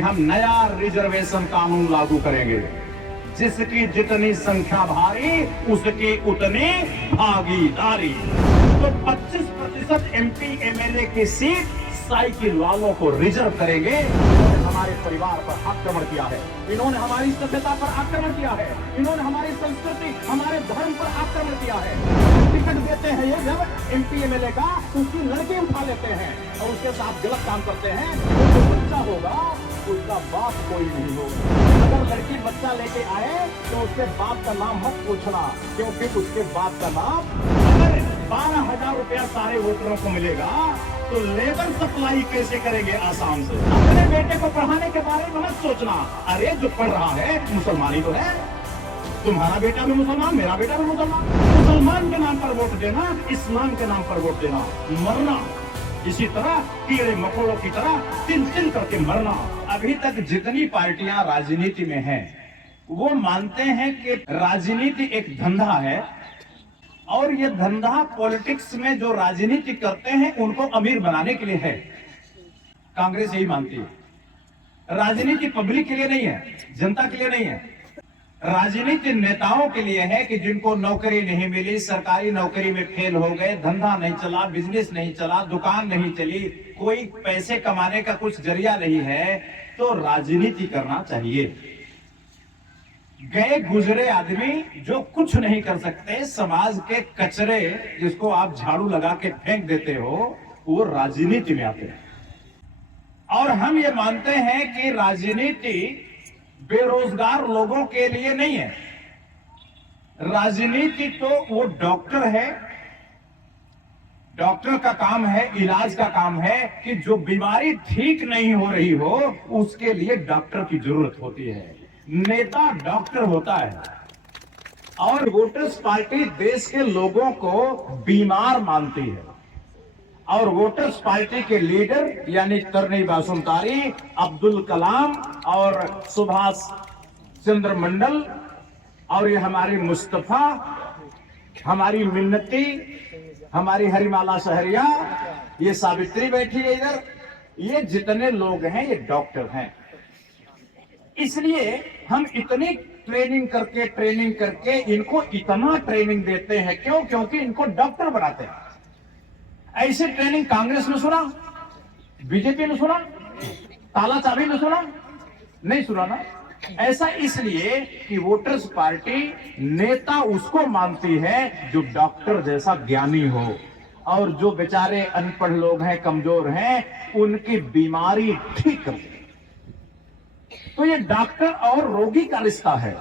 हम नया रिजर्वेशन कानून लागू करेंगे, जिसकी जितनी संख्या भारी उसकी उतनी भागीदारी। तो 25% एमपी एमएलए की सीट साइकिल वालों को रिजर्व करेंगे। इन्होंने हमारे परिवार पर आक्रमण किया है, इन्होंने हमारी सभ्यता पर आक्रमण किया है, इन्होंने हमारी संस्कृति हमारे धर्म पर आक्रमण किया है। टिकट देते हैं ये जब एमपी एमएलए का, उसकी लड़की उठा लेते हैं और उसके साथ गलत काम करते हैं। तो जो बच्चा होगा उसका बाप कोई नहीं होगा। अगर लड़की बच्चा लेके आए तो उसके बाप का नाम मत पूछना, क्योंकि उसके बाप का नाम, अगर 12,000 रुपया सारे वोटरों को मिलेगा तो लेबर सप्लाई कैसे करेंगे आसाम से। अपने बेटे को पढ़ाने के बारे में मत सोचना, अरे जो पढ़ रहा है मुसलमान ही तो है। तुम्हारा बेटा भी मुसलमान, मेरा बेटा भी मुसलमान। मुसलमान के नाम पर वोट देना, इस्लाम के नाम पर वोट देना, मरना इसी तरह कीड़े मकोड़ों की तरह तिल करके मरना। अभी तक जितनी पार्टियां राजनीति में हैं, वो मानते हैं कि राजनीति एक धंधा है और ये धंधा पॉलिटिक्स में जो राजनीति करते हैं उनको अमीर बनाने के लिए है। कांग्रेस यही मानती है। राजनीति पब्लिक के लिए नहीं है, जनता के लिए नहीं है। राजनीति नेताओं के लिए है कि जिनको नौकरी नहीं मिली, सरकारी नौकरी में फेल हो गए, धंधा नहीं चला, बिजनेस नहीं चला, दुकान नहीं चली, कोई पैसे कमाने का कुछ जरिया नहीं है, तो राजनीति करना चाहिए। गए गुजरे आदमी जो कुछ नहीं कर सकते, समाज के कचरे जिसको आप झाड़ू लगा के फेंक देते हो, वो राजनीति में आते हैं। और हम ये मानते हैं कि राजनीति बेरोजगार लोगों के लिए नहीं है। राजनीति तो वो डॉक्टर है, डॉक्टर का काम है, इलाज का काम है कि जो बीमारी ठीक नहीं हो रही हो उसके लिए डॉक्टर की जरूरत होती है। नेता डॉक्टर होता है। और वोटर्स पार्टी देश के लोगों को बीमार मानती है और वोटर्स पार्टी के लीडर यानी तरनी बासुमतारी, अब्दुल कलाम और सुभाष चंद्र मंडल और ये हमारी मुस्तफा, हमारी मिन्नती, हमारी हरिमाला सहरिया, ये सावित्री बैठी है इधर, ये जितने लोग हैं ये डॉक्टर हैं। इसलिए हम इतनी ट्रेनिंग करके इनको इतना ट्रेनिंग देते हैं। क्यों? क्योंकि इनको डॉक्टर बनाते हैं। ऐसे ट्रेनिंग कांग्रेस में सुना, बीजेपी में सुना, ताला चाबी में सुना? नहीं सुना ना। ऐसा इसलिए कि वोटर्स पार्टी नेता उसको मानती है जो डॉक्टर जैसा ज्ञानी हो और जो बेचारे अनपढ़ लोग हैं, कमजोर हैं, उनकी बीमारी ठीक कर दे। तो ये डॉक्टर और रोगी का रिश्ता है।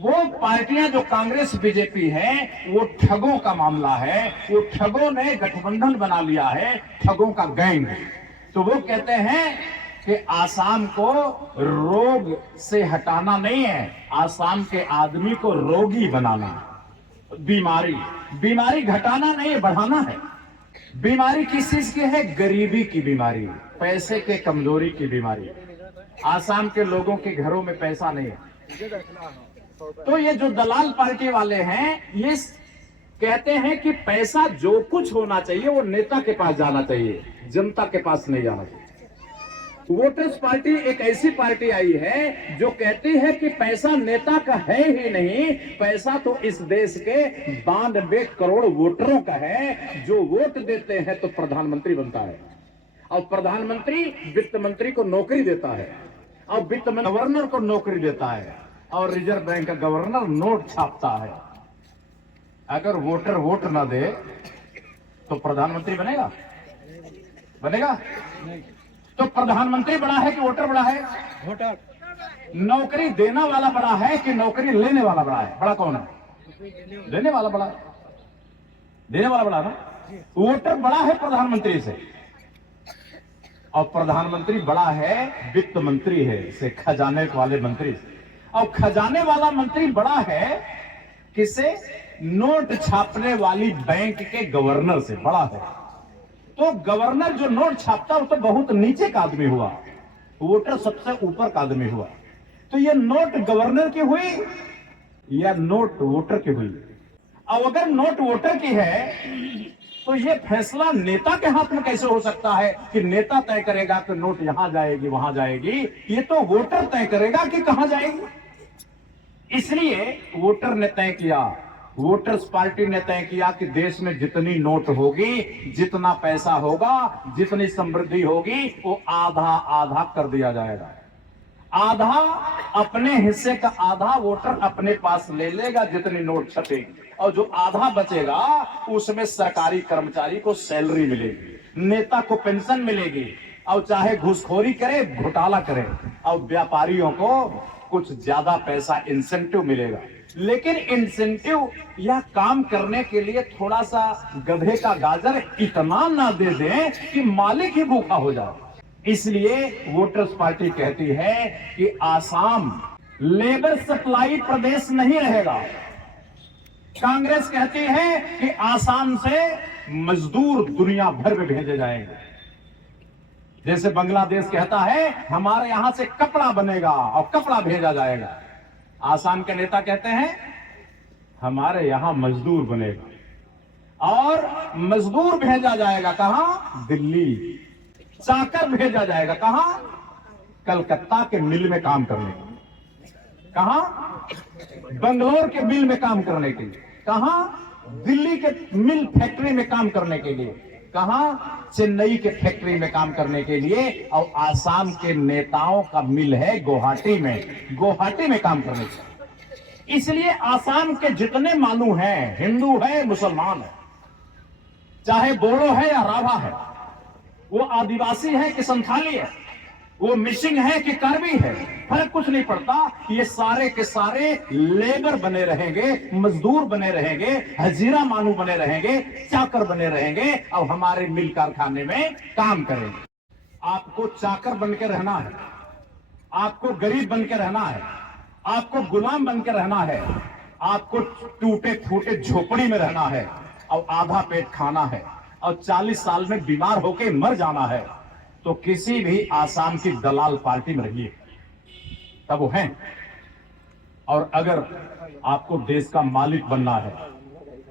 वो पार्टियां जो कांग्रेस बीजेपी है वो ठगों का मामला है। वो ठगों ने गठबंधन बना लिया है, ठगों का गैंग। तो वो कहते हैं कि आसाम को रोग से हटाना नहीं है, आसाम के आदमी को रोगी बनाना। बीमारी घटाना नहीं है, बढ़ाना है। बीमारी किस चीज की है? गरीबी की बीमारी, पैसे के कमजोरी की बीमारी। आसाम के लोगों के घरों में पैसा नहीं है। तो ये जो दलाल पार्टी वाले हैं ये कहते हैं कि पैसा जो कुछ होना चाहिए वो नेता के पास जाना चाहिए, जनता के पास नहीं जाना चाहिए। वोटर्स पार्टी एक ऐसी पार्टी आई है जो कहती है कि पैसा नेता का है ही नहीं, पैसा तो इस देश के 92 करोड़ वोटरों का है। जो वोट देते हैं तो प्रधानमंत्री बनता है और प्रधानमंत्री वित्त मंत्री को नौकरी देता है और वित्त मंत्री गवर्नर को नौकरी देता है और रिजर्व बैंक का गवर्नर नोट छापता है। अगर वोटर वोट ना दे तो प्रधानमंत्री बनेगा? तो प्रधानमंत्री बड़ा है कि वोटर बड़ा है? वोटर। नौकरी देने वाला बड़ा है कि नौकरी लेने वाला बड़ा है? बड़ा कौन है? लेने वाला बड़ा है। देने वाला बड़ा ना। वोटर बड़ा है प्रधानमंत्री से और प्रधानमंत्री बड़ा है वित्त मंत्री है से, खजाने वाले मंत्री से। और खजाने वाला मंत्री बड़ा है किससे? नोट छापने वाली बैंक के गवर्नर से बड़ा है। तो गवर्नर जो नोट छापता है वो तो बहुत नीचे का आदमी हुआ, वोटर सबसे ऊपर का आदमी हुआ। तो ये नोट गवर्नर की हुई या नोट वोटर की हुई? अब अगर नोट वोटर की है तो ये फैसला नेता के हाथ में कैसे हो सकता है कि नेता तय करेगा कि नोट यहां जाएगी वहां जाएगी? ये तो वोटर तय करेगा कि कहां जाएगी। इसलिए वोटर ने तय किया, वोटर्स पार्टी ने तय किया कि देश में जितनी नोट होगी, जितना पैसा होगा, जितनी समृद्धि होगी, वो आधा आधा कर दिया जाएगा। आधा अपने हिस्से का आधा वोटर अपने पास ले लेगा जितनी नोट छपेगी, और जो आधा बचेगा उसमें सरकारी कर्मचारी को सैलरी मिलेगी, नेता को पेंशन मिलेगी, और चाहे घूसखोरी करे, घोटाला करे, और व्यापारियों को कुछ ज्यादा पैसा इंसेंटिव मिलेगा। लेकिन इंसेंटिव या काम करने के लिए थोड़ा सा गधे का गाजर इतना ना दे दें कि मालिक ही भूखा हो जाए। इसलिए वोटर्स पार्टी कहती है कि आसाम लेबर सप्लाई प्रदेश नहीं रहेगा। कांग्रेस कहती है कि आसाम से मजदूर दुनिया भर में भेजे जाएंगे। जैसे बांग्लादेश कहता है हमारे यहां से कपड़ा बनेगा और कपड़ा भेजा जाएगा, आसाम के नेता कहते हैं हमारे यहां मजदूर बनेगा और मजदूर भेजा जाएगा कहां? दिल्ली। चाकर भेजा जाएगा कहां? कलकत्ता के मिल में काम करने के लिए। कहां? बंगलोर के मिल में काम करने के लिए। कहां? दिल्ली के मिल फैक्ट्री में काम करने के लिए। कहां? चेन्नई के फैक्ट्री में काम करने के लिए। और आसाम के नेताओं का मिल है गुवाहाटी में, गुवाहाटी में काम करने के लिए। इसलिए आसाम के जितने मानू हैं, हिंदू है, मुसलमान है, चाहे बोडो है या राभा है, वो आदिवासी है कि संथाली है, वो मिसिंग है कि कार्बी है, फर्क कुछ नहीं पड़ता। ये सारे के सारे लेबर बने रहेंगे, मजदूर बने रहेंगे, हजीरा मानू बने रहेंगे, चाकर बने रहेंगे और हमारे मिल कारखाने में काम करेंगे। आपको चाकर बन के रहना है, आपको गरीब बन के रहना है, आपको गुलाम बन के रहना है, आपको टूटे फूटे झोपड़ी में रहना है और आधा पेट खाना है और 40 साल में बीमार होके मर जाना है, तो किसी भी आसाम की दलाल पार्टी में रहिए, तब वो हैं। और अगर आपको देश का मालिक बनना है,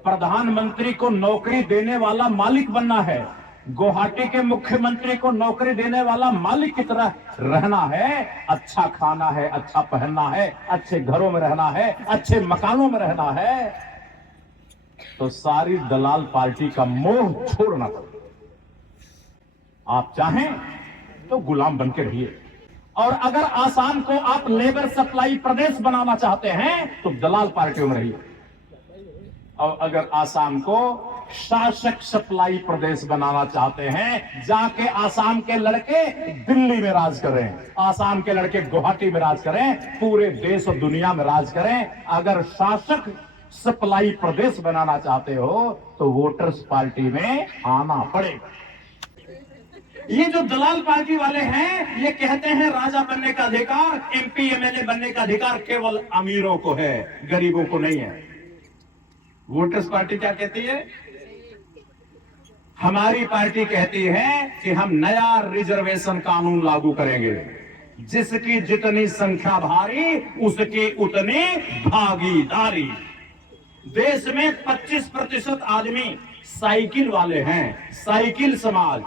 प्रधानमंत्री को नौकरी देने वाला मालिक बनना है, गुवाहाटी के मुख्यमंत्री को नौकरी देने वाला मालिक की तरह रहना है, अच्छा खाना है, अच्छा पहनना है, अच्छे घरों में रहना है, अच्छे मकानों में रहना है, तो सारी दलाल पार्टी का मोह छोड़ना पड़ेगा। आप चाहें तो गुलाम बन के रहिए, और अगर आसाम को आप लेबर सप्लाई प्रदेश बनाना चाहते हैं तो दलाल पार्टियों में रहिए, और अगर आसाम को शासक सप्लाई प्रदेश बनाना चाहते हैं, जाके आसाम के लड़के दिल्ली में राज करें, आसाम के लड़के गुवाहाटी में राज करें, पूरे देश और दुनिया में राज करें। अगर शासक सप्लाई प्रदेश बनाना चाहते हो तो वोटर्स पार्टी में आना पड़ेगा। ये जो दलाल पार्टी वाले हैं, ये कहते हैं राजा बनने का अधिकार, एमपी एमएलए बनने का अधिकार केवल अमीरों को है, गरीबों को नहीं है। वोटर्स पार्टी क्या कहती है? हमारी पार्टी कहती है कि हम नया रिजर्वेशन कानून लागू करेंगे, जिसकी जितनी संख्या भारी उसकी उतनी भागीदारी। देश में 25% आदमी साइकिल वाले हैं, साइकिल समाज,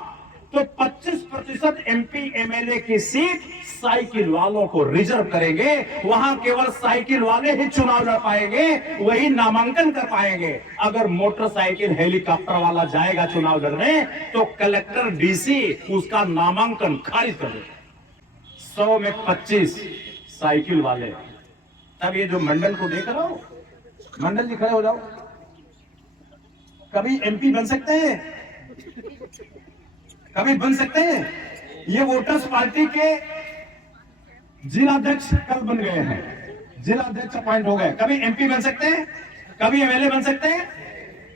तो 25% एमपी एमएलए की सीट साइकिल वालों को रिजर्व करेंगे। वहां केवल साइकिल वाले ही चुनाव लड़ पाएंगे, वही नामांकन कर पाएंगे। अगर मोटरसाइकिल हेलीकॉप्टर वाला जाएगा चुनाव लड़ने तो कलेक्टर डीसी उसका नामांकन खारिज कर देगा। 100 में 25 साइकिल वाले। तब ये जो मंडल को देख रहे हो, मंडल जी खड़े हो जाओ, कभी एमपी बन सकते हैं? कभी बन सकते हैं? ये वोटर्स पार्टी के जिलाध्यक्ष कल बन गए हैं, जिलाध्यक्ष अपॉइंट हो गए। कभी एमपी बन सकते हैं? कभी एमएलए बन सकते हैं?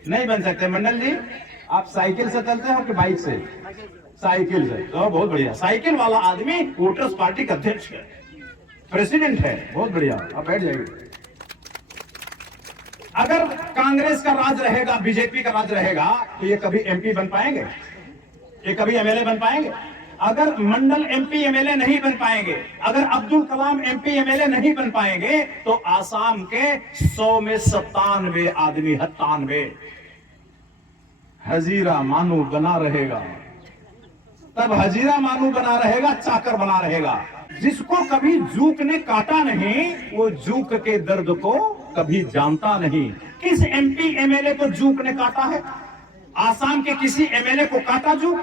नहीं बन सकते। मंडल जी, आप साइकिल से चलते हो कि बाइक से? साइकिल से। तो बहुत बढ़िया, साइकिल वाला आदमी वोटर्स पार्टी का अध्यक्ष है, प्रेसिडेंट है, बहुत बढ़िया। आप बैठ जाइए। अगर कांग्रेस का राज रहेगा, बीजेपी का राज रहेगा, तो ये कभी एमपी बन पाएंगे? ये कभी एमएलए बन पाएंगे? अगर मंडल एमपी एमएलए नहीं बन पाएंगे, अगर अब्दुल कलाम एमपी एमएलए नहीं बन पाएंगे, तो आसाम के 100 में 97 आदमी, 97 हजीरा मानू बना रहेगा, तब हजीरा मानू बना रहेगा, चाकर बना रहेगा। जिसको कभी जूक ने काटा नहीं, वो जूक के दर्द को कभी जानता नहीं। किस एमपी एमएलए को जूक ने काटा है? आसाम के किसी एमएलए को काटा जूक?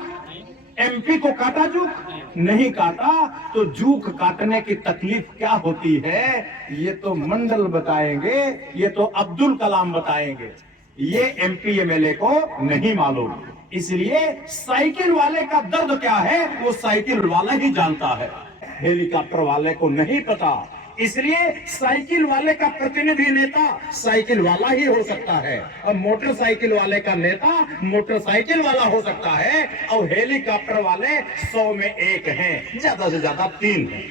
एमपी को काटा जूक? नहीं काटा। तो जूक काटने की तकलीफ क्या होती है, ये तो मंडल बताएंगे, ये तो अब्दुल कलाम बताएंगे, ये एमपी एमएलए को नहीं मालूम। इसलिए साइकिल वाले का दर्द क्या है वो साइकिल वाला ही जानता है, हेलीकॉप्टर वाले को नहीं पता। इसलिए साइकिल वाले का प्रतिनिधि नेता साइकिल वाला ही हो सकता है, और मोटरसाइकिल वाले का नेता मोटरसाइकिल वाला हो सकता है, और हेलीकॉप्टर वाले 100 में 1 हैं, ज्यादा से ज्यादा 3 हैं।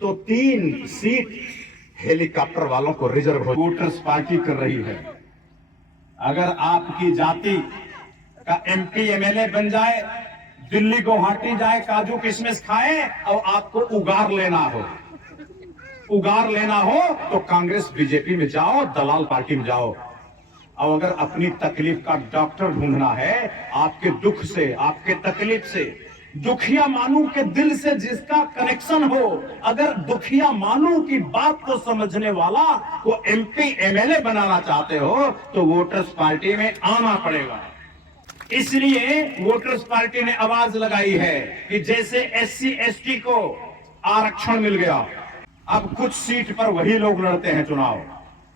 तो 3 सीट हेलीकॉप्टर वालों को रिजर्व हो। वोटर्स पार्टी कर रही है। अगर आपकी जाति का एमपी एमएलए बन जाए, दिल्ली गुवाहाटी जाए, काजू किशमिश खाए, और आपको उगार लेना हो तो कांग्रेस बीजेपी में जाओ, दलाल पार्टी में जाओ। और अगर अपनी तकलीफ का डॉक्टर ढूंढना है, आपके दुख से, आपके तकलीफ से, दुखिया मानू के दिल से जिसका कनेक्शन हो, अगर दुखिया मानू की बात को समझने वाला को एमपी एमएलए बनाना चाहते हो तो वोटर्स पार्टी में आना पड़ेगा। इसलिए वोटर्स पार्टी ने आवाज लगाई है कि जैसे एससी एसटी को आरक्षण मिल गया, अब कुछ सीट पर वही लोग लड़ते हैं चुनाव,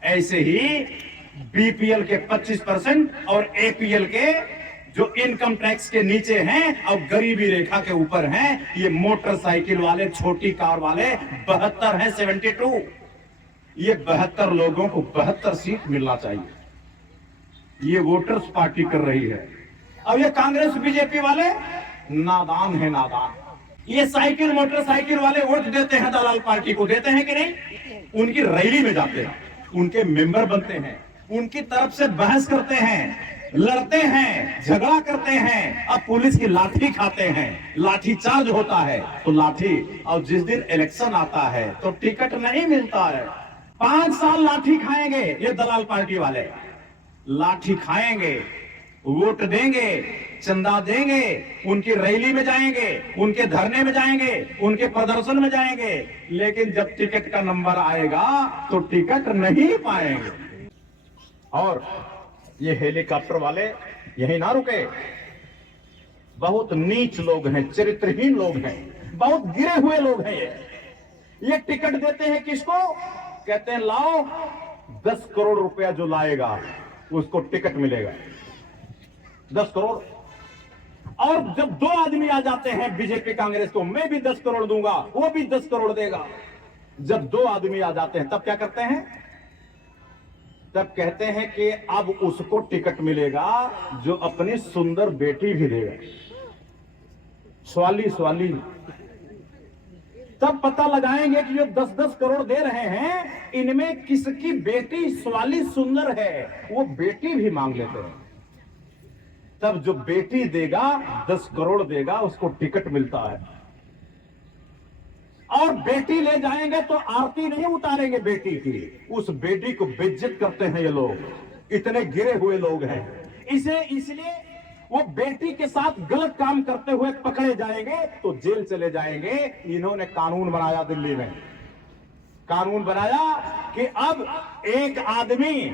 ऐसे ही बीपीएल के 25% और एपीएल के जो इनकम टैक्स के नीचे हैं और गरीबी रेखा के ऊपर हैं, ये मोटरसाइकिल वाले, छोटी कार वाले 72 हैं, 72। ये 72 लोगों को 72 सीट मिलना चाहिए। ये वोटर्स पार्टी कर रही है। अब ये कांग्रेस बीजेपी वाले नादान है, नादान। ये साइकिल मोटरसाइकिल वाले वोट देते हैं दलाल पार्टी को, देते हैं कि नहीं? उनकी रैली में जाते हैं, उनके मेंबर बनते हैं, उनकी तरफ से बहस करते हैं, लड़ते हैं, झगड़ा करते हैं, अब पुलिस की लाठी खाते हैं, लाठी चार्ज होता है तो लाठी, और जिस दिन इलेक्शन आता है तो टिकट नहीं मिलता है। 5 साल लाठी खाएंगे ये दलाल पार्टी वाले, लाठी खाएंगे, वोट देंगे, चंदा देंगे, उनकी रैली में जाएंगे, उनके धरने में जाएंगे, उनके प्रदर्शन में जाएंगे, लेकिन जब टिकट का नंबर आएगा तो टिकट नहीं पाएंगे। और ये हेलीकॉप्टर वाले यही ना रुके, बहुत नीच लोग हैं, चरित्रहीन लोग हैं, बहुत गिरे हुए लोग हैं। ये टिकट देते हैं किसको? कहते हैं लाओ 10 करोड़ रुपया जो लाएगा उसको टिकट मिलेगा, 10 करोड़। और जब 2 आदमी आ जाते हैं बीजेपी कांग्रेस को, मैं भी 10 करोड़ दूंगा, वो भी 10 करोड़ देगा। जब 2 आदमी आ जाते हैं तब क्या करते हैं? तब कहते हैं कि अब उसको टिकट मिलेगा जो अपनी सुंदर बेटी भी देगा। सवाली तब पता लगाएंगे कि जो 10-10 करोड़ दे रहे हैं इनमें किसकी बेटी सवाली सुंदर है, वो बेटी भी मांग लेते हैं। तब जो बेटी देगा 10 करोड़ देगा, उसको टिकट मिलता है। और बेटी ले जाएंगे तो आरती नहीं उतारेंगे बेटी की, उस बेटी को बेइज्जत करते हैं ये लोग, इतने गिरे हुए लोग हैं। इसलिए वो बेटी के साथ गलत काम करते हुए पकड़े जाएंगे तो जेल चले जाएंगे। इन्होंने कानून बनाया, दिल्ली में कानून बनाया कि अब एक आदमी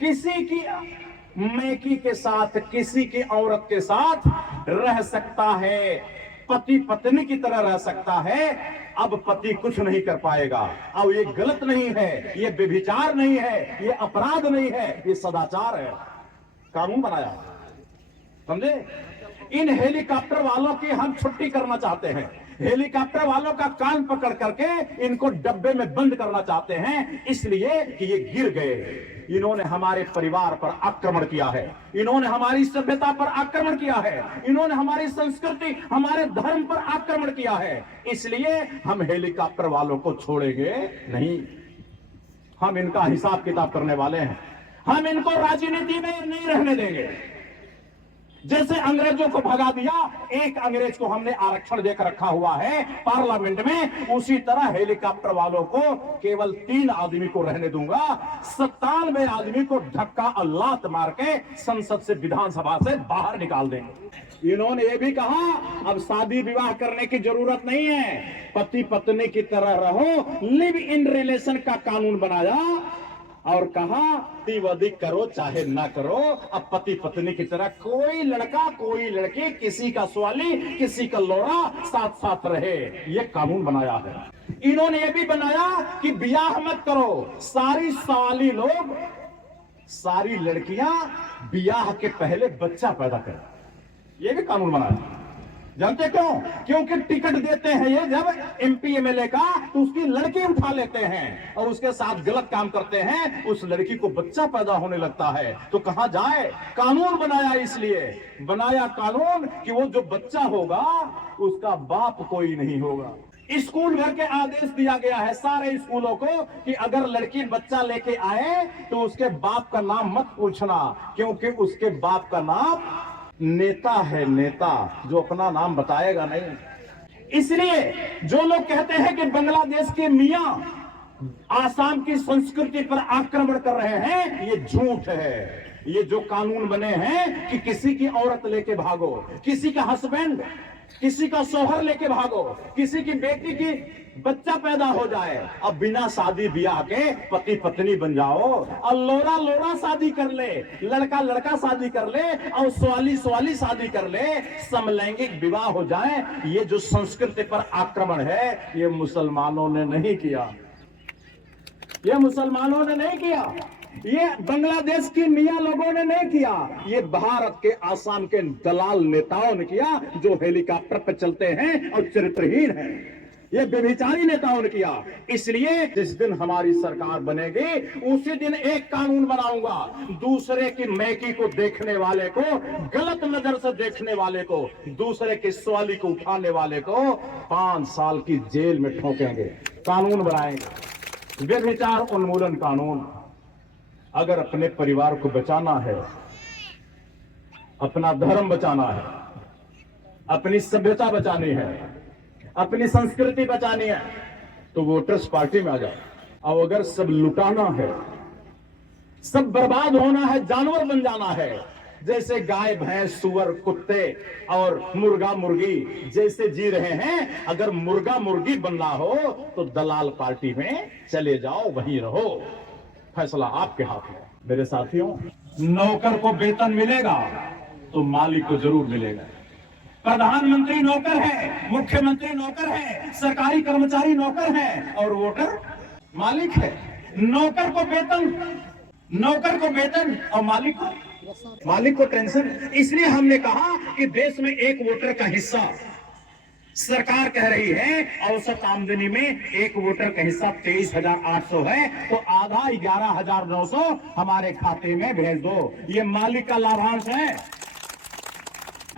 किसी की मैकी के साथ, किसी की औरत के साथ रह सकता है, पति पत्नी की तरह रह सकता है। अब पति कुछ नहीं कर पाएगा। अब ये गलत नहीं है, ये व्यभिचार नहीं है, ये अपराध नहीं है, ये सदाचार है। कानून बनाया, समझे? इन हेलीकॉप्टर वालों की हम छुट्टी करना चाहते हैं। हेलीकॉप्टर वालों का कान पकड़ करके इनको डब्बे में बंद करना चाहते हैं, इसलिए कि ये गिर गए। इन्होंने हमारे परिवार पर आक्रमण किया है, इन्होंने हमारी सभ्यता पर आक्रमण किया है, इन्होंने हमारी संस्कृति, हमारे धर्म पर आक्रमण किया है। इसलिए हम हेलीकॉप्टर वालों को छोड़ेंगे नहीं। हम इनका हिसाब किताब करने वाले हैं, हम इनको राजनीति में नहीं रहने देंगे। जैसे अंग्रेजों को भगा दिया, एक अंग्रेज को हमने आरक्षण देकर रखा हुआ है पार्लियामेंट में, उसी तरह हेलीकॉप्टर वालों को केवल 3 आदमी को रहने दूंगा, 97 आदमी को धक्का और लात मार के संसद से, विधानसभा से बाहर निकाल देंगे। इन्होंने ये भी कहा अब शादी विवाह करने की जरूरत नहीं है, पति पत्नी की तरह रहो, लिव इन रिलेशन का कानून बनाया और कहा अधिक करो चाहे ना करो, अब पति पत्नी की तरह कोई लड़का कोई लड़की, किसी का स्वाली किसी का लोड़ा साथ साथ रहे, ये कानून बनाया है। इन्होंने ये भी बनाया कि ब्याह मत करो, सारी सवाली लोग, सारी लड़कियां ब्याह के पहले बच्चा पैदा करें, ये भी कानून बनाया। जानते क्यों? क्योंकि टिकट देते हैं ये जब एमपी एमएलए का, तो उसकी लड़की उठा लेते हैं और उसके साथ गलत काम करते हैं, उस लड़की को बच्चा पैदा होने लगता है, तो कहां जाए? कानून बनाया, इसलिए बनाया कानून कि वो जो बच्चा होगा उसका बाप कोई नहीं होगा। स्कूल भर के आदेश दिया गया है सारे स्कूलों को कि अगर लड़की बच्चा लेके आए तो उसके बाप का नाम मत पूछना, क्योंकि उसके बाप का नाम नेता है, नेता जो अपना नाम बताएगा नहीं। इसलिए जो लोग कहते हैं कि बांग्लादेश के मियां आसाम की संस्कृति पर आक्रमण कर रहे हैं, ये झूठ है। ये जो कानून बने हैं कि किसी की औरत लेके भागो, किसी का हस्बैंड, किसी का शौहर लेके भागो, किसी की बेटी की बच्चा पैदा हो जाए, अब बिना शादी ब्याह के पति पत्नी बन जाओ और लोरा लोरा शादी कर ले, लड़का लड़का शादी कर ले और स्वाली स्वाली शादी कर ले, समलैंगिक विवाह हो जाए, ये जो संस्कृति पर आक्रमण है ये मुसलमानों ने नहीं किया, ये मुसलमानों ने नहीं किया, ये बांग्लादेश की मियां लोगों ने नहीं किया, ये भारत के आसाम के दलाल नेताओं ने किया जो हेलीकॉप्टर पर चलते हैं और चरित्रहीन हैं, ये व्यभिचारी नेताओं ने किया। इसलिए जिस दिन हमारी सरकार बनेगी उसी दिन एक कानून बनाऊंगा, दूसरे की मैकी को देखने वाले को, गलत नजर से देखने वाले को, दूसरे की सवाली को उठाने वाले को 5 साल की जेल में ठोकेंगे, कानून बनाएंगे, व्यभिचार उन्मूलन कानून। अगर अपने परिवार को बचाना है, अपना धर्म बचाना है, अपनी सभ्यता बचानी है, अपनी संस्कृति बचानी है, तो वोटर्स पार्टी में आ जाओ। और अगर सब लुटाना है, सब बर्बाद होना है, जानवर बन जाना है, जैसे गाय भैंस सुअर कुत्ते और मुर्गा मुर्गी जैसे जी रहे हैं, अगर मुर्गा मुर्गी बनना हो तो दलाल पार्टी में चले जाओ, वहीं रहो, फैसला आपके हाथ में। मेरे साथियों, नौकर को वेतन मिलेगा तो मालिक को जरूर मिलेगा। प्रधानमंत्री नौकर है, मुख्यमंत्री नौकर है, सरकारी कर्मचारी नौकर है और वोटर मालिक है। नौकर को वेतन और मालिक को टेंशन। इसलिए हमने कहा कि देश में एक वोटर का हिस्सा, सरकार कह रही है औसत आमदनी में एक वोटर का हिस्सा 23,800 है, तो आधा 11,900 हमारे खाते में भेज दो, ये मालिक का लाभांश है।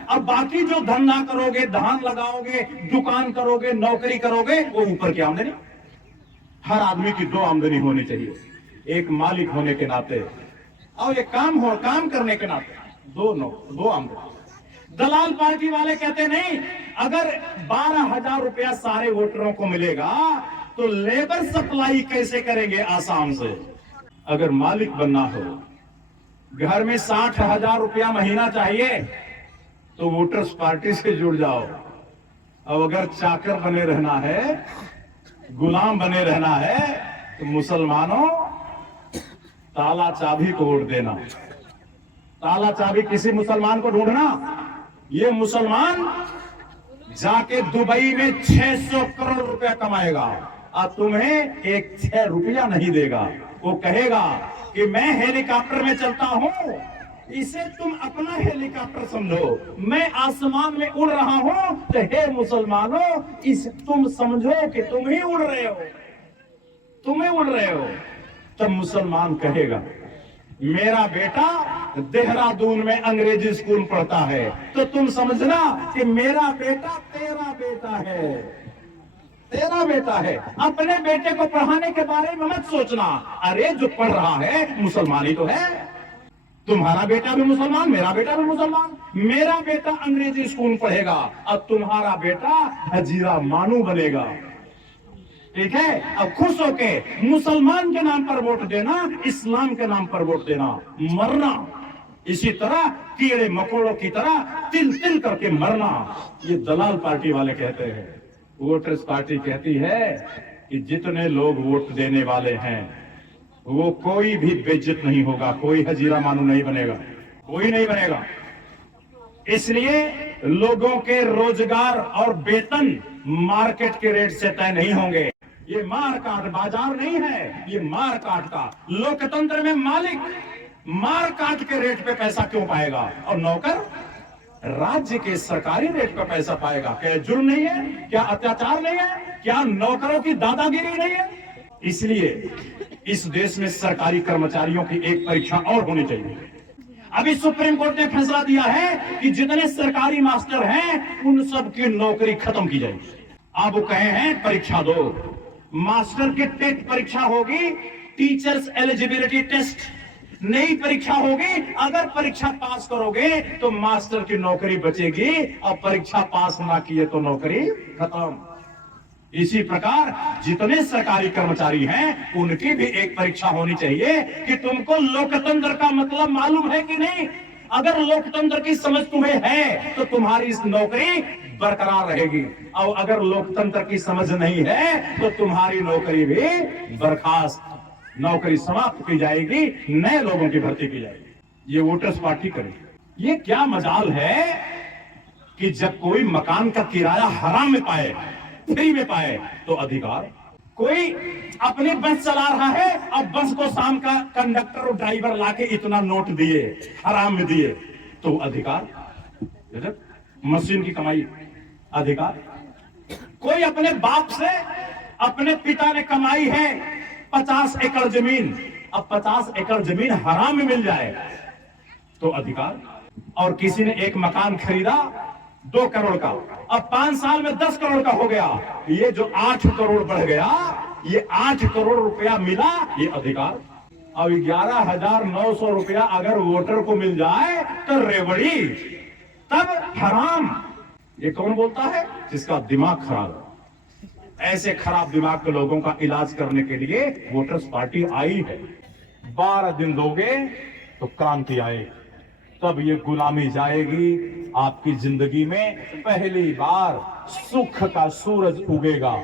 अब बाकी जो धंधा करोगे, धान लगाओगे, दुकान करोगे, नौकरी करोगे, वो ऊपर की आमदनी। हर आदमी की 2 आमदनी होनी चाहिए, एक मालिक होने के नाते और ये काम करने के नाते, 2 आमदनी। दलाल पार्टी वाले कहते नहीं, अगर 12,000 रुपया सारे वोटरों को मिलेगा तो लेबर सप्लाई कैसे करेंगे आसाम से। अगर मालिक बनना हो, घर में 60,000 रुपया महीना चाहिए तो वोटर्स पार्टी से जुड़ जाओ। अब अगर चाकर बने रहना है, गुलाम बने रहना है, तो मुसलमानों ताला चाबी को वोट देना। ताला चाबी किसी मुसलमान को ढूंढना, ये मुसलमान जाके दुबई में 600 करोड़ रुपया कमाएगा और तुम्हें एक 6 रुपया नहीं देगा। वो कहेगा कि मैं हेलीकॉप्टर में चलता हूं, इसे तुम अपना हेलीकॉप्टर समझो, मैं आसमान में उड़ रहा हूं, तो हे मुसलमानों, इस तुम समझो कि तुम ही उड़ रहे हो। तब मुसलमान कहेगा मेरा बेटा देहरादून में अंग्रेजी स्कूल पढ़ता है, तो तुम समझना कि मेरा बेटा तेरा बेटा है। अपने बेटे को पढ़ाने के बारे में मत सोचना, अरे जो पढ़ रहा है मुसलमान ही तो है, तुम्हारा बेटा भी मुसलमान, मेरा बेटा भी मुसलमान, मेरा बेटा अंग्रेजी स्कूल पढ़ेगा अब तुम्हारा बेटा हजीरा मानू बनेगा। ठीक है, अब खुश होके मुसलमान के नाम पर वोट देना, इस्लाम के नाम पर वोट देना, मरना इसी तरह कीड़े मकोड़ों की तरह तिल तिल करके मरना। ये दलाल पार्टी वाले कहते हैं। वोटर्स पार्टी कहती है कि जितने लोग वोट देने वाले हैं वो कोई भी बेइज्जत नहीं होगा, कोई हजीरा मानू नहीं बनेगा, कोई नहीं बनेगा। इसलिए लोगों के रोजगार और वेतन मार्केट के रेट से तय नहीं होंगे। ये मार काट बाजार नहीं है, ये मार काट का लोकतंत्र में मालिक मार काट के रेट पे पैसा क्यों पाएगा और नौकर राज्य के सरकारी रेट पर पैसा पाएगा? क्या जुर्म नहीं है? क्या अत्याचार नहीं है? क्या नौकरों की दादागिरी नहीं है? इसलिए इस देश में सरकारी कर्मचारियों की एक परीक्षा और होनी चाहिए। अभी सुप्रीम कोर्ट ने फैसला दिया है कि जितने सरकारी मास्टर हैं उन सब की नौकरी खत्म की जाएगी। अब वो कहे हैं परीक्षा दो, मास्टर की टेट परीक्षा होगी, टीचर्स एलिजिबिलिटी टेस्ट नई परीक्षा होगी। अगर परीक्षा पास करोगे तो मास्टर की नौकरी बचेगी और परीक्षा पास ना किए तो नौकरी खत्म। इसी प्रकार जितने सरकारी कर्मचारी हैं उनकी भी एक परीक्षा होनी चाहिए कि तुमको लोकतंत्र का मतलब मालूम है कि नहीं। अगर लोकतंत्र की समझ तुम्हें है तो तुम्हारी इस नौकरी बरकरार रहेगी, और अगर लोकतंत्र की समझ नहीं है तो तुम्हारी नौकरी भी बर्खास्त, नौकरी समाप्त की जाएगी, नए लोगों की भर्ती की जाएगी। ये वोटर्स पार्टी करेगी। ये क्या मजाल है कि जब कोई मकान का किराया हराम में पाए, फ्री में पाए तो अधिकार। कोई अपनी बस चला रहा है, अब बस को शाम का कंडक्टर और ड्राइवर लाके इतना नोट दिए, हराम में दिए तो अधिकार। मशीन की कमाई अधिकार। कोई अपने बाप से, अपने पिता ने कमाई है 50 एकड़ जमीन, अब 50 एकड़ जमीन हराम में मिल जाए तो अधिकार। और किसी ने एक मकान खरीदा 2 करोड़ का, अब 5 साल में 10 करोड़ का हो गया, ये जो 8 करोड़ बढ़ गया, ये 8 करोड़ रुपया मिला, ये अधिकार। अब 11,900 रुपया अगर वोटर को मिल जाए तो रेवड़ी, तब हराम। ये कौन बोलता है? जिसका दिमाग खराब है। ऐसे खराब दिमाग के लोगों का इलाज करने के लिए वोटर्स पार्टी आई है। 12 दिन दोगे तो क्रांति आएगी, तब ये गुलामी जाएगी। आपकी जिंदगी में पहली बार सुख का सूरज उगेगा,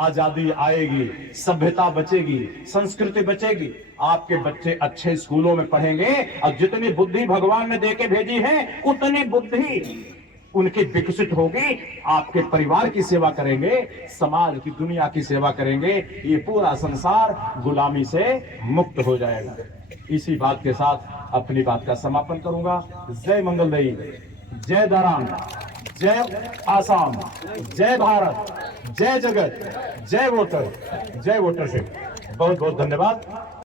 आजादी आएगी, सभ्यता बचेगी, संस्कृति बचेगी। आपके बच्चे अच्छे स्कूलों में पढ़ेंगे और जितनी बुद्धि भगवान ने देके भेजी है उतनी बुद्धि उनकी विकसित होगी। आपके परिवार की सेवा करेंगे, समाज की, दुनिया की सेवा करेंगे, ये पूरा संसार गुलामी से मुक्त हो जाएगा। इसी बात के साथ अपनी बात का समापन करूंगा। जय मंगलदेई, जय दाराम, जय आसाम, जय भारत, जय जगत, जय वोटर, जय वोटरशिप। बहुत बहुत धन्यवाद।